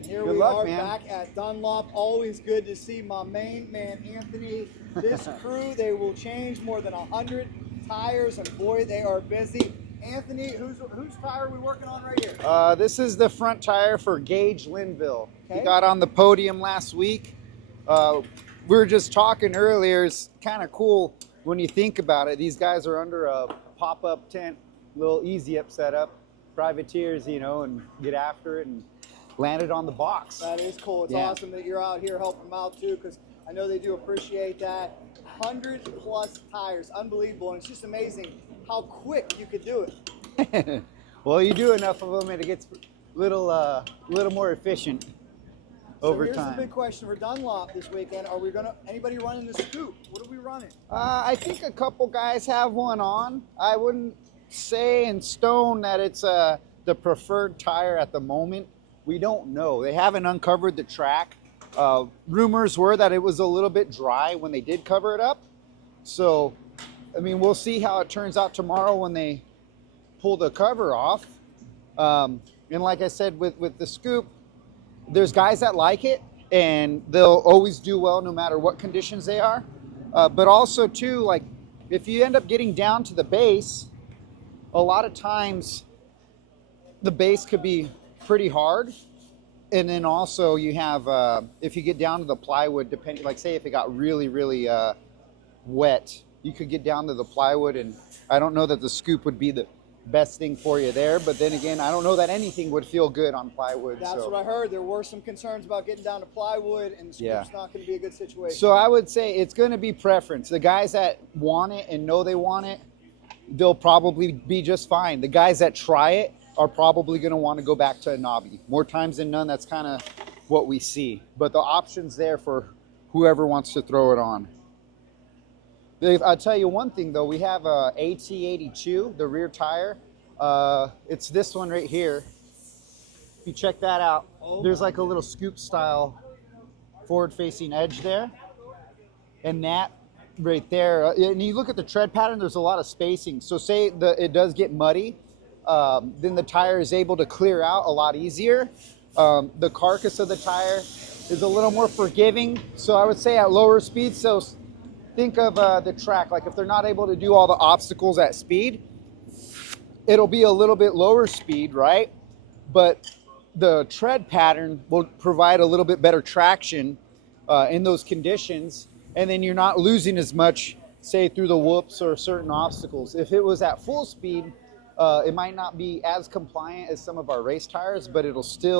And here Good we luck, are man. back at Dunlop. Always good to see my main man, Anthony. This crew, they will change more than 100 tires, and boy, they are busy. Anthony, whose tire are we working on right here? This is the front tire for Gage Linville. Okay. He got on the podium last week. We were just talking earlier. It's kind of cool when you think about it. These guys are under a pop-up tent, little easy up setup, privateers, you know, and get after it and landed on the box. That is cool. It's Yeah. awesome that you're out here helping them out too, because I know they do appreciate that. 100+ tires, unbelievable, and it's just amazing how quick you could do it. Well, you do enough of them and it gets a little more efficient over so here's time. the big question for Dunlop this weekend. Are we anybody running the scoop? What are we running? I think a couple guys have one on. I wouldn't say in stone that it's the preferred tire at the moment. We don't know. They haven't uncovered the track. Rumors were that it was a little bit dry when they did cover it up. So, I mean, we'll see how it turns out tomorrow when they pull the cover off. And like I said, with the scoop, there's guys that like it and they'll always do well no matter what conditions they are. But also too, like if you end up getting down to the base, a lot of times the base could be pretty hard. And then also you have, if you get down to the plywood, depending, like say if it got really, really wet, you could get down to the plywood, and I don't know that the scoop would be the best thing for you there. But then again, I don't know that anything would feel good on plywood. That's what I heard. There were some concerns about getting down to plywood, and the scoop's not going to be a good situation. So I would say it's going to be preference. The guys that want it and know they want it, they'll probably be just fine. The guys that try it are probably going to want to go back to a knobby. More times than none, that's kind of what we see. But the option's there for whoever wants to throw it on. I'll tell you one thing though, we have a AT82, the rear tire. It's this one right here. If you check that out, there's like a little scoop style forward facing edge there. And that right there, and you look at the tread pattern, there's a lot of spacing. So say it does get muddy, then the tire is able to clear out a lot easier. The carcass of the tire is a little more forgiving. So I would say at lower speeds, so think of the track, like if they're not able to do all the obstacles at speed, it'll be a little bit lower speed, right? But the tread pattern will provide a little bit better traction in those conditions. And then you're not losing as much, say through the whoops or certain obstacles. If it was at full speed, it might not be as compliant as some of our race tires, but it'll still